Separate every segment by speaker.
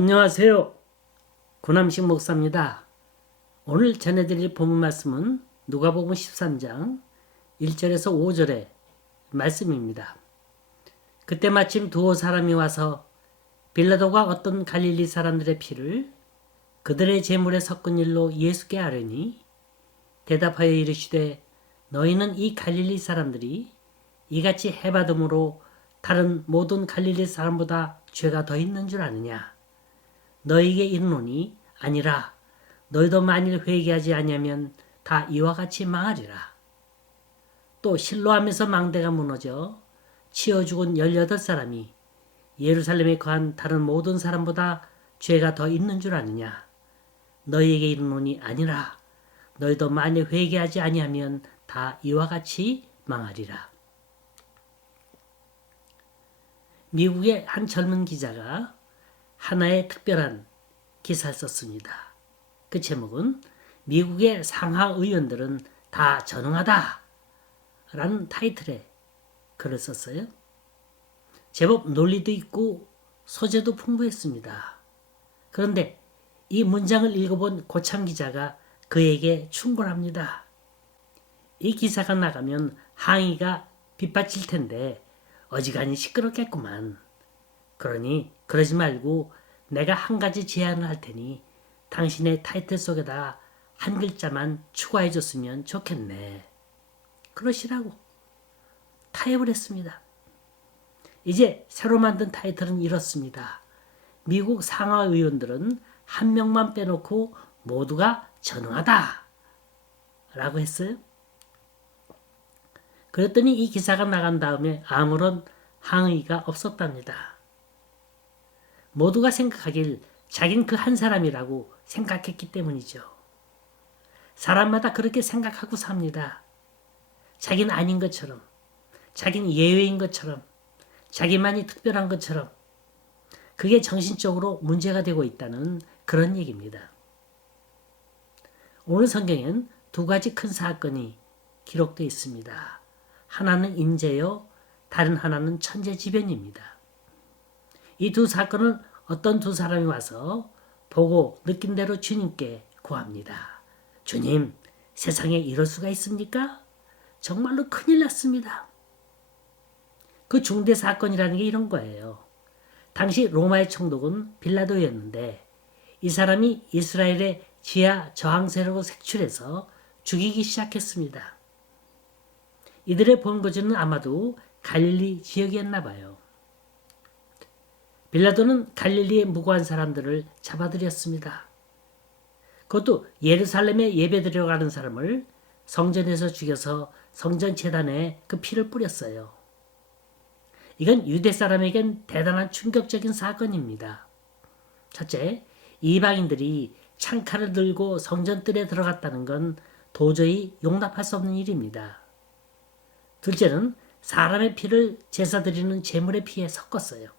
Speaker 1: 안녕하세요. 고남식 목사입니다. 오늘 전해드릴 본문 말씀은 누가복음 13장 1절에서 5절의 말씀입니다. 그때 마침 두어 사람이 와서 빌라도가 어떤 갈릴리 사람들의 피를 그들의 재물에 섞은 일로 예수께 아뢰니 대답하여 이르시되 너희는 이 갈릴리 사람들이 이같이 해받음으로 다른 모든 갈릴리 사람보다 죄가 더 있는 줄 아느냐? 너희에게 이르노니 아니라 너희도 만일 회개하지 아니하면 다 이와 같이 망하리라. 또 실로하면서 망대가 무너져 치어 죽은 18사람이 예루살렘에 거한 다른 모든 사람보다 죄가 더 있는 줄 아느냐? 너희에게 이르노니 아니라 너희도 만일 회개하지 아니하면 다 이와 같이 망하리라. 미국의 한 젊은 기자가 하나의 특별한 기사를 썼습니다. 그 제목은 미국의 상하 의원들은 다 전능하다 라는 타이틀의 글을 썼어요. 제법 논리도 있고 소재도 풍부했습니다. 그런데 이 문장을 읽어본 고참 기자가 그에게 충고합니다. 이 기사가 나가면 항의가 빗받칠 텐데 어지간히 시끄럽겠구만. 그러니 그러지 말고 내가 한 가지 제안을 할 테니 당신의 타이틀 속에다 한 글자만 추가해 줬으면 좋겠네. 그러시라고 타협을 했습니다. 이제 새로 만든 타이틀은 이렇습니다. 미국 상하 의원들은 한 명만 빼놓고 모두가 전능하다. 라고 했어요. 그랬더니 이 기사가 나간 다음에 아무런 항의가 없었답니다. 모두가 생각하길 자긴 그 한 사람이라고 생각했기 때문이죠. 사람마다 그렇게 생각하고 삽니다. 자기는 아닌 것처럼, 자기는 예외인 것처럼, 자기만이 특별한 것처럼, 그게 정신적으로 문제가 되고 있다는 그런 얘기입니다. 오늘 성경엔 두 가지 큰 사건이 기록되어 있습니다. 하나는 인재요, 다른 하나는 천재지변입니다. 이 두 사건은 어떤 두 사람이 와서 보고 느낀 대로 주님께 구합니다. 주님, 세상에 이럴 수가 있습니까? 정말로 큰일 났습니다. 그 중대 사건이라는 게 이런 거예요. 당시 로마의 총독은 빌라도였는데 이 사람이 이스라엘의 지하 저항 세력을 색출해서 죽이기 시작했습니다. 이들의 본거지는 아마도 갈릴리 지역이었나 봐요. 빌라도는 갈릴리에 무고한 사람들을 잡아들였습니다. 그것도 예루살렘에 예배드려 가는 사람을 성전에서 죽여서 성전 재단에 그 피를 뿌렸어요. 이건 유대 사람에겐 대단한 충격적인 사건입니다. 첫째, 이방인들이 창칼을 들고 성전뜰에 들어갔다는 건 도저히 용납할 수 없는 일입니다. 둘째는 사람의 피를 제사 드리는 제물의 피에 섞었어요.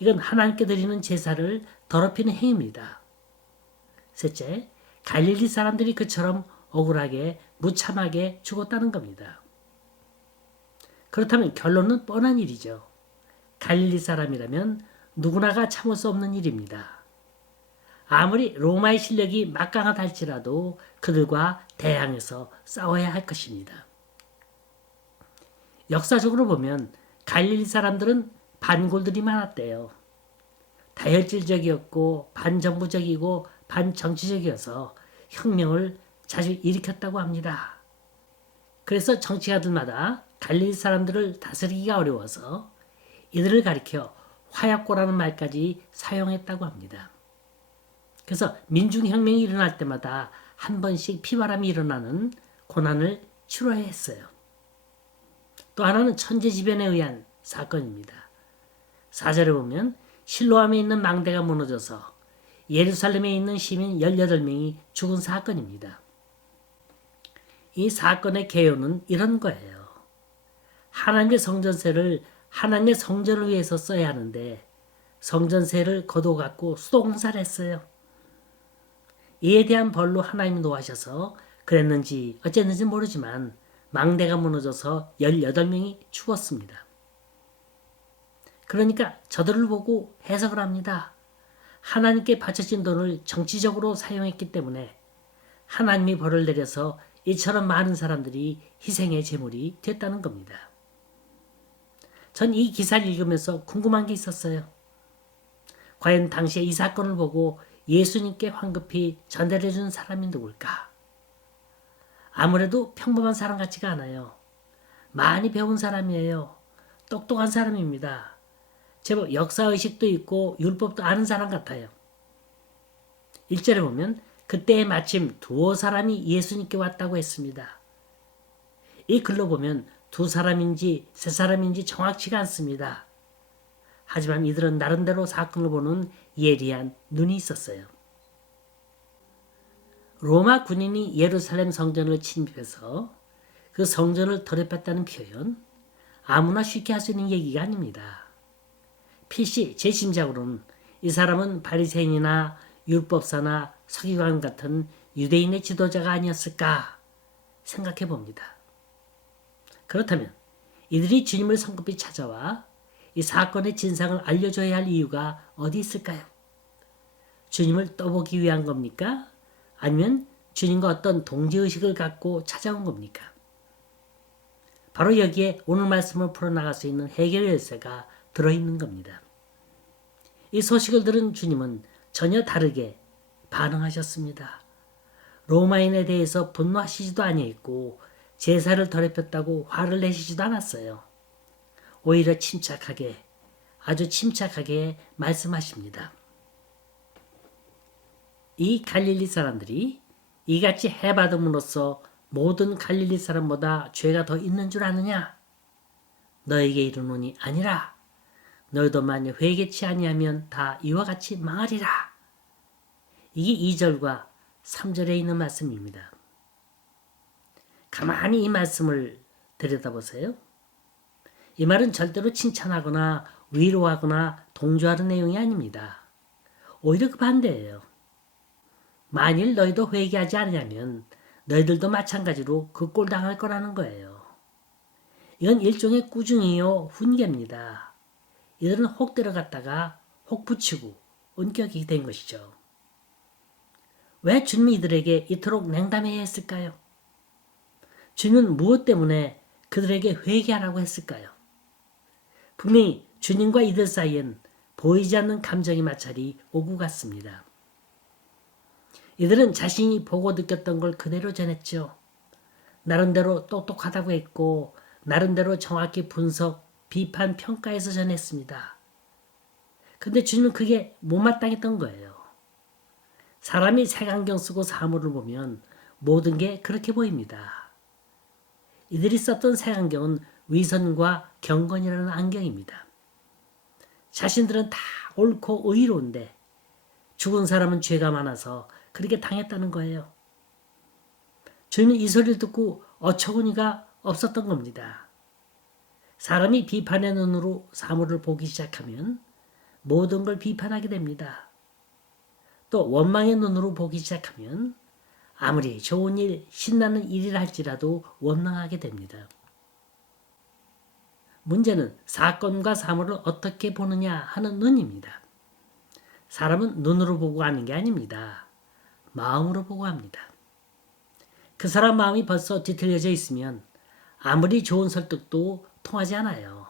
Speaker 1: 이건 하나님께 드리는 제사를 더럽히는 행위입니다. 셋째, 갈릴리 사람들이 그처럼 억울하게 무참하게 죽었다는 겁니다. 그렇다면 결론은 뻔한 일이죠. 갈릴리 사람이라면 누구나가 참을 수 없는 일입니다. 아무리 로마의 실력이 막강하다 할지라도 그들과 대항해서 싸워야 할 것입니다. 역사적으로 보면 갈릴리 사람들은 반골들이 많았대요. 다혈질적이었고 반정부적이고 반정치적이어서 혁명을 자주 일으켰다고 합니다. 그래서 정치가들마다 갈릴리 사람들을 다스리기가 어려워서 이들을 가리켜 화약고라는 말까지 사용했다고 합니다. 그래서 민중혁명이 일어날 때마다 한 번씩 피바람이 일어나는 고난을 치러야 했어요. 또 하나는 천재지변에 의한 사건입니다. 사절에 보면 실로암에 있는 망대가 무너져서 예루살렘에 있는 시민 18명이 죽은 사건입니다. 이 사건의 개요는 이런 거예요. 하나님의 성전세를 하나님의 성전을 위해서 써야 하는데 성전세를 거둬갖고 수도공사를 했어요. 이에 대한 벌로 하나님이 노하셔서 그랬는지 어쨌는지 모르지만 망대가 무너져서 18명이 죽었습니다. 그러니까 저들을 보고 해석을 합니다. 하나님께 바쳐진 돈을 정치적으로 사용했기 때문에 하나님이 벌을 내려서 이처럼 많은 사람들이 희생의 제물이 됐다는 겁니다. 전 이 기사를 읽으면서 궁금한 게 있었어요. 과연 당시에 이 사건을 보고 예수님께 황급히 전달해 준 사람이 누굴까? 아무래도 평범한 사람 같지가 않아요. 많이 배운 사람이에요. 똑똑한 사람입니다. 제법 역사의식도 있고 율법도 아는 사람 같아요. 1절에 보면 그때에 마침 두어 사람이 예수님께 왔다고 했습니다. 이 글로 보면 두 사람인지 세 사람인지 정확치가 않습니다. 하지만 이들은 나름대로 사건을 보는 예리한 눈이 있었어요. 로마 군인이 예루살렘 성전을 침입해서 그 성전을 더럽혔다는 표현 아무나 쉽게 할 수 있는 얘기가 아닙니다. PC 제 심작으로는 이 사람은 바리새인이나 율법사나 서기관 같은 유대인의 지도자가 아니었을까 생각해 봅니다. 그렇다면 이들이 주님을 성급히 찾아와 이 사건의 진상을 알려줘야 할 이유가 어디 있을까요? 주님을 떠보기 위한 겁니까? 아니면 주님과 어떤 동지의식을 갖고 찾아온 겁니까? 바로 여기에 오늘 말씀을 풀어나갈 수 있는 해결 열쇠가 들어있는 겁니다. 이 소식을 들은 주님은 전혀 다르게 반응하셨습니다. 로마인에 대해서 분노하시지도 아니했고 제사를 더럽혔다고 화를 내시지도 않았어요. 오히려 침착하게 아주 침착하게 말씀하십니다. 이 갈릴리 사람들이 이같이 해받음으로써 모든 갈릴리 사람보다 죄가 더 있는 줄 아느냐? 너에게 이르노니 아니라 너희도 만약 회개치 아니하면 다 이와 같이 망하리라. 이게 2절과 3절에 있는 말씀입니다. 가만히 이 말씀을 들여다보세요. 이 말은 절대로 칭찬하거나 위로하거나 동조하는 내용이 아닙니다. 오히려 그 반대예요. 만일 너희도 회개하지 않으면 너희들도 마찬가지로 그 꼴 당할 거라는 거예요. 이건 일종의 꾸중이요 훈계입니다. 이들은 혹 들어갔다가 혹 붙이고 원격이 된 것이죠. 왜 주님이 이들에게 이토록 냉담해야 했을까요? 주님은 무엇 때문에 그들에게 회개하라고 했을까요? 분명히 주님과 이들 사이엔 보이지 않는 감정의 마찰이 오고 갔습니다. 이들은 자신이 보고 느꼈던 걸 그대로 전했죠. 나름대로 똑똑하다고 했고 나름대로 정확히 분석, 비판, 평가해서 전했습니다. 근데 주님은 그게 못마땅했던 거예요. 사람이 색안경 쓰고 사물을 보면 모든 게 그렇게 보입니다. 이들이 썼던 색안경은 위선과 경건이라는 안경입니다. 자신들은 다 옳고 의로운데 죽은 사람은 죄가 많아서 그렇게 당했다는 거예요. 저희는 이 소리를 듣고 어처구니가 없었던 겁니다. 사람이 비판의 눈으로 사물을 보기 시작하면 모든 걸 비판하게 됩니다. 또 원망의 눈으로 보기 시작하면 아무리 좋은 일, 신나는 일이라 할지라도 원망하게 됩니다. 문제는 사건과 사물을 어떻게 보느냐 하는 눈입니다. 사람은 눈으로 보고 하는 게 아닙니다. 마음으로 보고 합니다. 그 사람 마음이 벌써 뒤틀려져 있으면 아무리 좋은 설득도 통하지 않아요.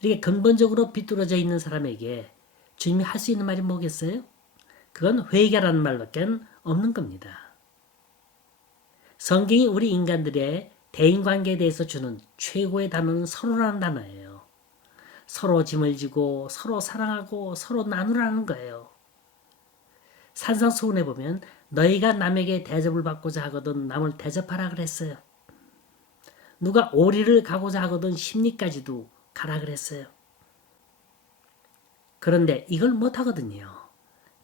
Speaker 1: 이렇게 근본적으로 비뚤어져 있는 사람에게 주님이 할 수 있는 말이 뭐겠어요? 그건 회개라는 말밖에 없는 겁니다. 성경이 우리 인간들의 대인관계에 대해서 주는 최고의 단어는 서로라는 단어예요. 서로 짐을 지고 서로 사랑하고 서로 나누라는 거예요. 산상수훈에 보면 너희가 남에게 대접을 받고자 하거든 남을 대접하라 그랬어요. 누가 오리를 가고자 하거든 심리까지도 가라 그랬어요. 그런데 이걸 못하거든요.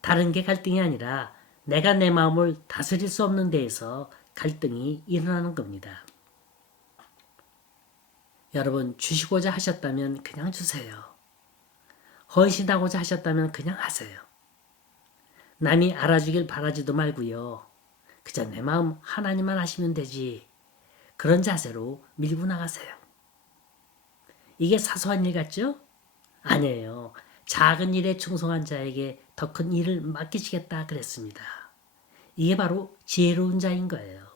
Speaker 1: 다른 게 갈등이 아니라 내가 내 마음을 다스릴 수 없는 데에서 갈등이 일어나는 겁니다. 여러분 주시고자 하셨다면 그냥 주세요. 헌신하고자 하셨다면 그냥 하세요. 남이 알아주길 바라지도 말고요. 그저 내 마음 하나님만 하시면 되지. 그런 자세로 밀고 나가세요. 이게 사소한 일 같죠? 아니에요. 작은 일에 충성한 자에게 더 큰 일을 맡기시겠다 그랬습니다. 이게 바로 지혜로운 자인 거예요.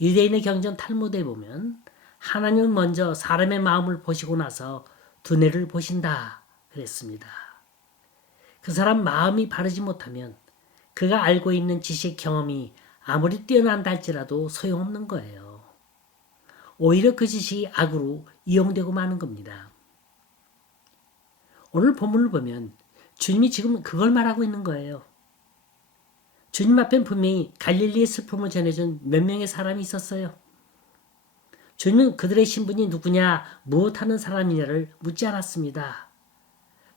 Speaker 1: 유대인의 경전 탈무드에 보면 하나님은 먼저 사람의 마음을 보시고 나서 두뇌를 보신다 그랬습니다. 그 사람 마음이 바르지 못하면 그가 알고 있는 지식 경험이 아무리 뛰어난다 할지라도 소용없는 거예요. 오히려 그 지식이 악으로 이용되고 마는 겁니다. 오늘 본문을 보면 주님이 지금 그걸 말하고 있는 거예요. 주님 앞엔 분명히 갈릴리의 슬픔을 전해준 몇 명의 사람이 있었어요. 주님은 그들의 신분이 누구냐, 무엇하는 사람이냐를 묻지 않았습니다.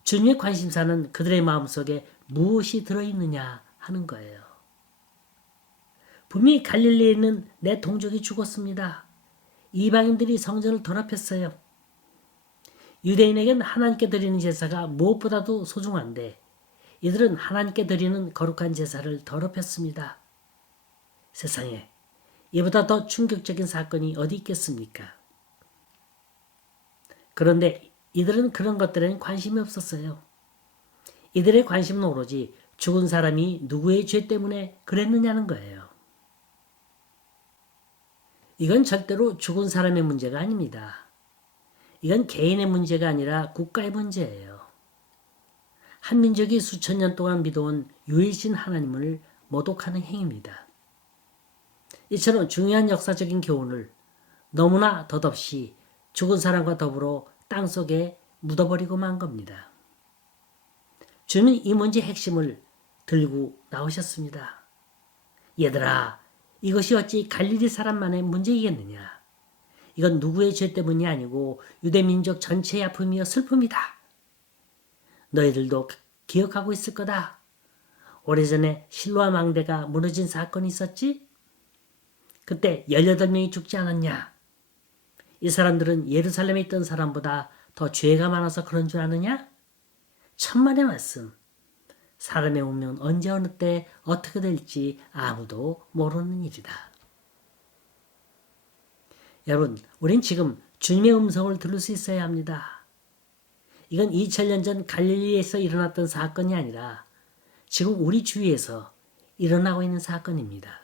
Speaker 1: 주님의 관심사는 그들의 마음속에 무엇이 들어있느냐 하는 거예요. 분명히 갈릴리에 있는 내 동족이 죽었습니다. 이방인들이 성전을 더럽혔어요. 유대인에겐 하나님께 드리는 제사가 무엇보다도 소중한데 이들은 하나님께 드리는 거룩한 제사를 더럽혔습니다. 세상에 이보다 더 충격적인 사건이 어디 있겠습니까? 그런데 이들은 그런 것들에는 관심이 없었어요. 이들의 관심은 오로지 죽은 사람이 누구의 죄 때문에 그랬느냐는 거예요. 이건 절대로 죽은 사람의 문제가 아닙니다. 이건 개인의 문제가 아니라 국가의 문제예요. 한 민족이 수천 년 동안 믿어온 유일신 하나님을 모독하는 행위입니다. 이처럼 중요한 역사적인 교훈을 너무나 덧없이 죽은 사람과 더불어 땅 속에 묻어버리고 만 겁니다. 주는 이 문제 핵심을 들고 나오셨습니다. 얘들아, 이것이 어찌 갈릴리 사람만의 문제이겠느냐? 이건 누구의 죄 때문이 아니고 유대 민족 전체의 아픔이여 슬픔이다. 너희들도 기억하고 있을 거다. 오래전에 실로아 망대가 무너진 사건이 있었지? 그때 18명이 죽지 않았냐? 이 사람들은 예루살렘에 있던 사람보다 더 죄가 많아서 그런 줄 아느냐? 천만의 말씀. 사람의 운명은 언제 어느 때 어떻게 될지 아무도 모르는 일이다. 여러분, 우린 지금 주님의 음성을 들을 수 있어야 합니다. 이건 2000년 전 갈릴리에서 일어났던 사건이 아니라 지금 우리 주위에서 일어나고 있는 사건입니다.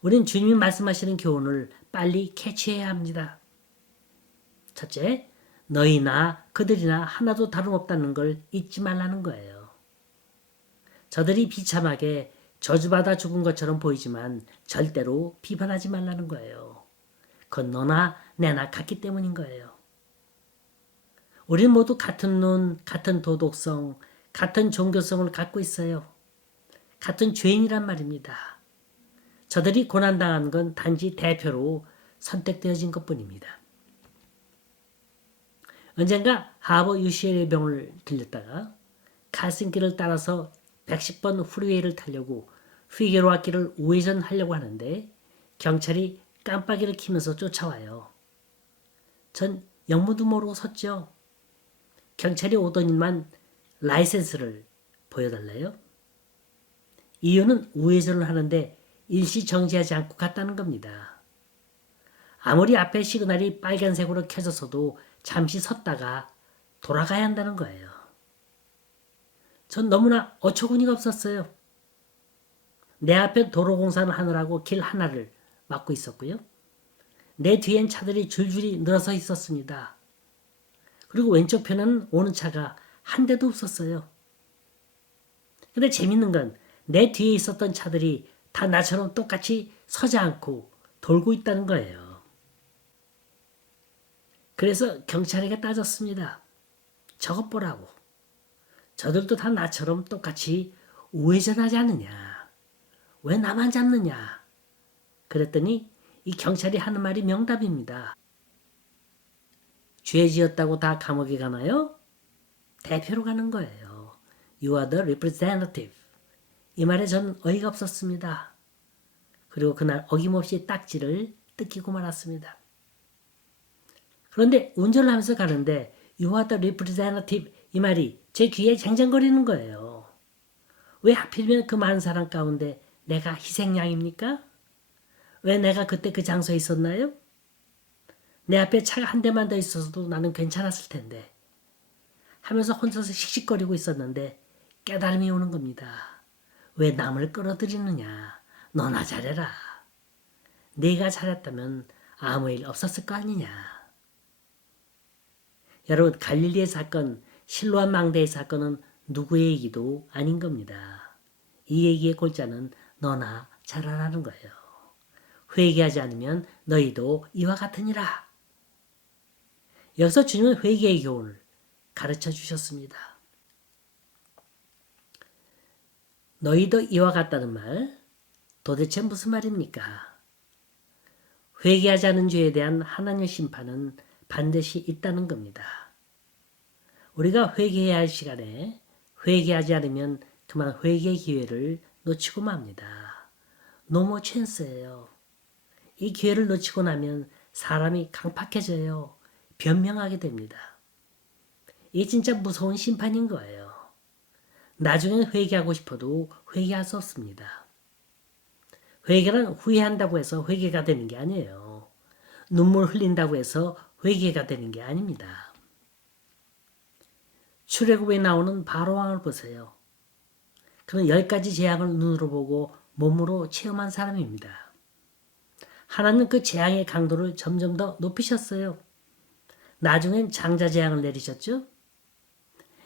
Speaker 1: 우린 주님이 말씀하시는 교훈을 빨리 캐치해야 합니다. 첫째, 너희나 그들이나 하나도 다름없다는 걸 잊지 말라는 거예요. 저들이 비참하게 저주받아 죽은 것처럼 보이지만 절대로 비판하지 말라는 거예요. 그건 너나 내나 같기 때문인 거예요. 우리 모두 같은 눈, 같은 도덕성, 같은 종교성을 갖고 있어요. 같은 죄인이란 말입니다. 저들이 고난당한 건 단지 대표로 선택되어진 것 뿐입니다. 언젠가 하버 UCL의 병을 들렸다가 칼슨길을 따라서 110번 프리웨이를 타려고 휘게로아 길을 우회전하려고 하는데 경찰이 깜빡이를 키면서 쫓아와요. 전 영문도 모르고 섰죠. 경찰이 오더니만 라이센스를 보여달래요. 이유는 우회전을 하는데 일시 정지하지 않고 갔다는 겁니다. 아무리 앞에 시그널이 빨간색으로 켜졌어도 잠시 섰다가 돌아가야 한다는 거예요. 전 너무나 어처구니가 없었어요. 내 앞에 도로공사를 하느라고 길 하나를 막고 있었고요. 내 뒤엔 차들이 줄줄이 늘어서 있었습니다. 그리고 왼쪽 편에는 오는 차가 한 대도 없었어요. 근데 재밌는 건 내 뒤에 있었던 차들이 다 나처럼 똑같이 서지 않고 돌고 있다는 거예요. 그래서 경찰에게 따졌습니다. 저것 보라고. 저들도 다 나처럼 똑같이 우회전하지 않느냐. 왜 나만 잡느냐. 그랬더니 이 경찰이 하는 말이 명답입니다. 죄 지었다고 다 감옥에 가나요? 대표로 가는 거예요. You are the representative. 이 말에 전 어이가 없었습니다. 그리고 그날 어김없이 딱지를 뜯기고 말았습니다. 그런데 운전을 하면서 가는데 You are the representative 이 말이 제 귀에 쟁쟁거리는 거예요. 왜 하필이면 그 많은 사람 가운데 내가 희생양입니까? 왜 내가 그때 그 장소에 있었나요? 내 앞에 차가 한 대만 더 있어서도 나는 괜찮았을 텐데. 하면서 혼자서 씩씩거리고 있었는데 깨달음이 오는 겁니다. 왜 남을 끌어들이느냐? 너나 잘해라. 네가 잘했다면 아무 일 없었을 거 아니냐. 여러분 갈릴리의 사건, 실로암 망대의 사건은 누구의 얘기도 아닌 겁니다. 이 얘기의 골자는 너나 잘하라는 거예요. 회개하지 않으면 너희도 이와 같으니라. 여기서 주님은 회개의 교훈을 가르쳐 주셨습니다. 너희도 이와 같다는 말 도대체 무슨 말입니까? 회개하지 않은 죄에 대한 하나님의 심판은 반드시 있다는 겁니다. 우리가 회개해야 할 시간에 회개하지 않으면 그만 회개의 기회를 놓치고 맙니다. 노모 찬스예요. 이 기회를 놓치고 나면 사람이 강팍해져요. 변명하게 됩니다. 이게 진짜 무서운 심판인 거예요. 나중엔 회개하고 싶어도 회개할 수 없습니다. 회개는 후회한다고 해서 회개가 되는 게 아니에요. 눈물 흘린다고 해서 회개가 되는 게 아닙니다. 출애굽에 나오는 바로왕을 보세요. 그는 열 가지 재앙을 눈으로 보고 몸으로 체험한 사람입니다. 하나님 그 재앙의 강도를 점점 더 높이셨어요. 나중엔 장자 재앙을 내리셨죠.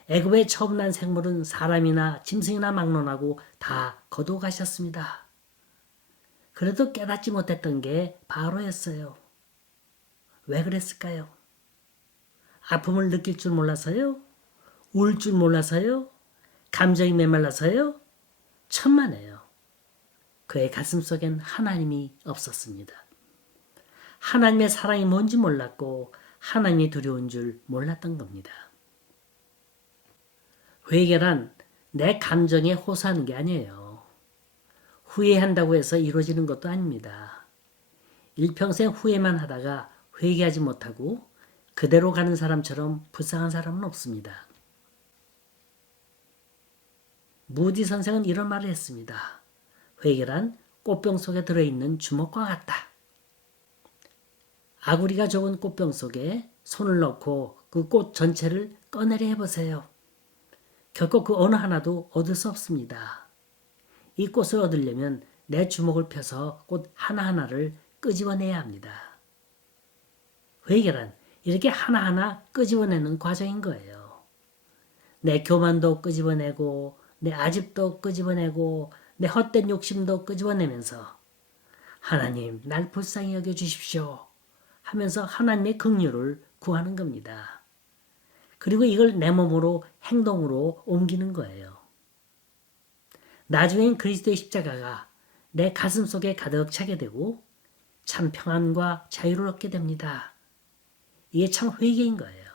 Speaker 1: 애굽에 처음 난 생물은 사람이나 짐승이나 막론하고 다 거둬가셨습니다. 그래도 깨닫지 못했던 게 바로였어요. 왜 그랬을까요? 아픔을 느낄 줄 몰라서요? 울 줄 몰라서요? 감정이 메말라서요? 천만에요. 그의 가슴 속엔 하나님이 없었습니다. 하나님의 사랑이 뭔지 몰랐고 하나님이 두려운 줄 몰랐던 겁니다. 회개란 내 감정에 호소하는 게 아니에요. 후회한다고 해서 이루어지는 것도 아닙니다. 일평생 후회만 하다가 회개하지 못하고 그대로 가는 사람처럼 불쌍한 사람은 없습니다. 무디 선생은 이런 말을 했습니다. 회개란 꽃병 속에 들어있는 주먹과 같다. 아구리가 적은 꽃병 속에 손을 넣고 그 꽃 전체를 꺼내려 해보세요. 결코 그 어느 하나도 얻을 수 없습니다. 이 꽃을 얻으려면 내 주먹을 펴서 꽃 하나하나를 끄집어내야 합니다. 회개란 이렇게 하나하나 끄집어내는 과정인 거예요. 내 교만도 끄집어내고 내 아집도 끄집어내고 내 헛된 욕심도 끄집어내면서 하나님 날 불쌍히 여겨 주십시오 하면서 하나님의 긍휼을 구하는 겁니다. 그리고 이걸 내 몸으로 행동으로 옮기는 거예요. 나중엔 그리스도의 십자가가 내 가슴 속에 가득 차게 되고 참 평안과 자유를 얻게 됩니다. 이게 참 회개인 거예요.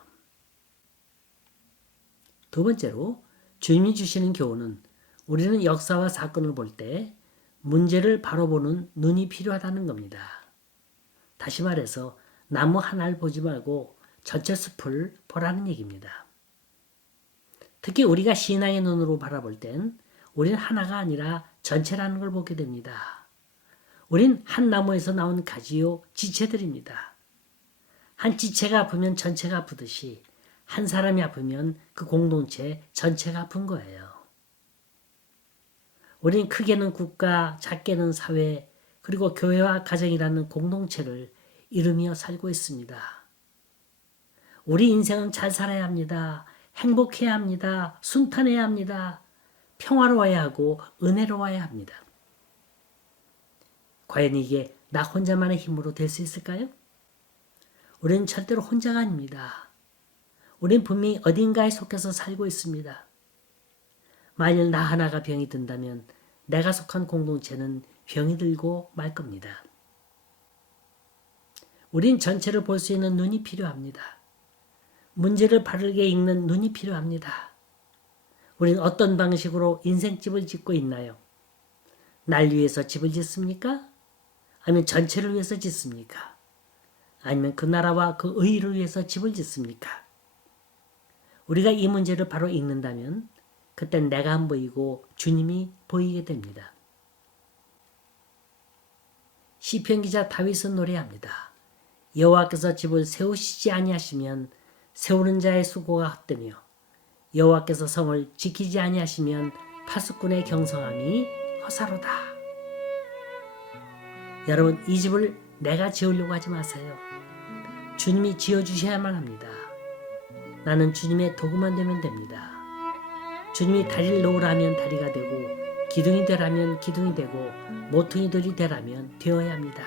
Speaker 1: 두 번째로 주님이 주시는 교훈은 우리는 역사와 사건을 볼 때 문제를 바로 보는 눈이 필요하다는 겁니다. 다시 말해서 나무 하나를 보지 말고 전체 숲을 보라는 얘기입니다. 특히 우리가 신앙의 눈으로 바라볼 땐 우리는 하나가 아니라 전체라는 걸 보게 됩니다. 우린 한 나무에서 나온 가지요 지체들입니다. 한 지체가 아프면 전체가 아프듯이 한 사람이 아프면 그 공동체 전체가 아픈 거예요. 우린 크게는 국가, 작게는 사회, 그리고 교회와 가정이라는 공동체를 이루며 살고 있습니다. 우리 인생은 잘 살아야 합니다. 행복해야 합니다. 순탄해야 합니다. 평화로워야 하고 은혜로워야 합니다. 과연 이게 나 혼자만의 힘으로 될 수 있을까요? 우리는 절대로 혼자가 아닙니다. 우린 분명히 어딘가에 속해서 살고 있습니다. 만일 나 하나가 병이 든다면 내가 속한 공동체는 병이 들고 말 겁니다. 우린 전체를 볼 수 있는 눈이 필요합니다. 문제를 바르게 읽는 눈이 필요합니다. 우린 어떤 방식으로 인생집을 짓고 있나요? 날 위해서 집을 짓습니까? 아니면 전체를 위해서 짓습니까? 아니면 그 나라와 그 의를 위해서 집을 짓습니까? 우리가 이 문제를 바로 읽는다면 그땐 내가 안 보이고 주님이 보이게 됩니다. 시편 기자 다윗은 노래합니다. 여호와께서 집을 세우시지 아니하시면 세우는 자의 수고가 헛되며 여호와께서 성을 지키지 아니하시면 파수꾼의 경성함이 허사로다. 여러분 이 집을 내가 지으려고 하지 마세요. 주님이 지어 주셔야만 합니다. 나는 주님의 도구만 되면 됩니다. 주님이 다리를 놓으라면 다리가 되고 기둥이 되라면 기둥이 되고 모퉁이들이 되라면 되어야 합니다.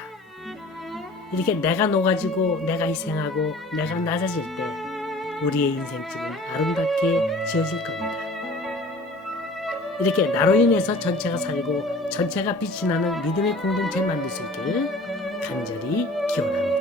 Speaker 1: 이렇게 내가 녹아지고 내가 희생하고 내가 낮아질 때 우리의 인생집은 아름답게 지어질 겁니다. 이렇게 나로 인해서 전체가 살고 전체가 빛이 나는 믿음의 공동체 만들 수 있기를 간절히 기원합니다.